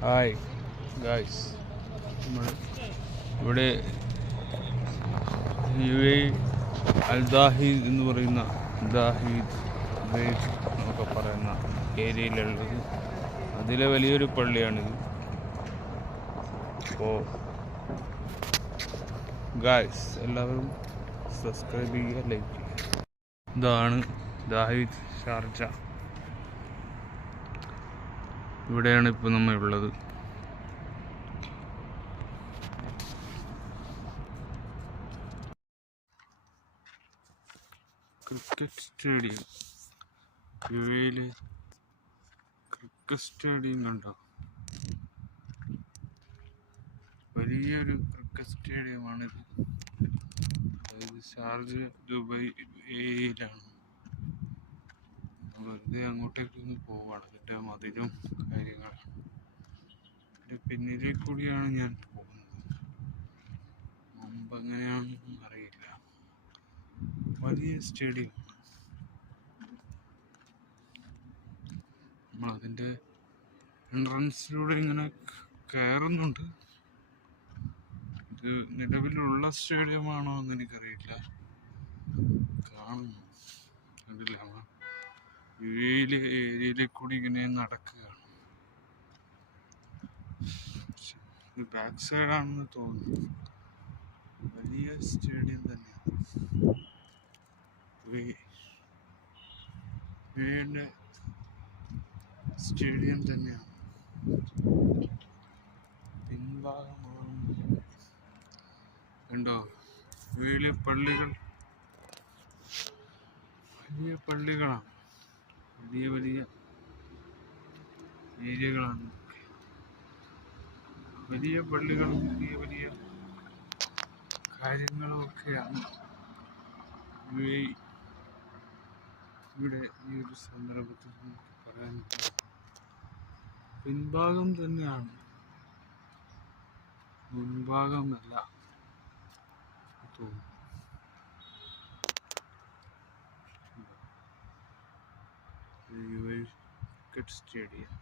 Hi guys, നമ്മൾ ഇവിടെ UAE അൽ-ദാഹീദ് എന്ന് പറയുന്ന ദാഹീദ് ബേസ് എന്നൊക്കെ പറയുന്ന ഏരിയയിലുള്ളത്. അതിലെ വലിയൊരു പള്ളിയാണിത്. അപ്പോൾ ഗായ്സ് എല്ലാവരും സബ്സ്ക്രൈബ് ചെയ്യുക, ലൈക്ക് ചെയ്യുക. ഇതാണ് ദാഹീദ് ഷാർജ. ഇവിടെയാണ് ഇപ്പോൾ നമ്മൾ ഉള്ളത്. Cricket stadium, UAE cricket stadium കണ്ടോ? വലിയൊരു ക്രിക്കറ്റ് സ്റ്റേഡിയമാണിത്. അതായത് ഷാർജ ദുബായ് ഏരിയയിലാണ്. വെറുതെ അങ്ങോട്ടേക്കൊന്ന് പോവാണ്. അതിൻ്റെ മതിലും കാര്യങ്ങളാണ്. എൻ്റെ പിന്നിലേക്ക് കൂടിയാണ് ഞാൻ പോകുന്നത്. മുമ്പ് എങ്ങനെയാണെന്നൊന്നും അറിയില്ല. വലിയ സ്റ്റേഡിയമാണ്. നമ്മളതിൻ്റെ എൻട്രൻസിലൂടെ ഇങ്ങനെ കയറുന്നുണ്ട്. ഇത് നിലവിലുള്ള സ്റ്റേഡിയമാണോ എന്ന് എനിക്കറിയില്ല. കാണുന്നു കണ്ടില്ല, UAE ഏരിയയിലേക്ക് കൂടി ഇങ്ങനെ നടക്കുകയാണ്. ഇത് ബാക്ക് സൈഡാണെന്ന് തോന്നുന്നു. വലിയ സ്റ്റേഡിയം തന്നെയാണ്. UAE സ്റ്റേഡിയം തന്നെയാണ്. പിൻഭാഗം കണ്ടോ? വലിയ പള്ളികൾ, വലിയ പള്ളികളാണ്. വലിയ വലിയ ഏരിയകളാണ്. വലിയ പള്ളികളും വലിയ വലിയ കാര്യങ്ങളും ഒക്കെയാണ് UAE ഇവിടെ ഈ ഒരു സന്ദർഭത്തിൽ നമുക്ക് പറയാൻ. പിൻഭാഗം തന്നെയാണ്, മുൻഭാഗമല്ല തോന്നുന്നു. UAE cricket stadium.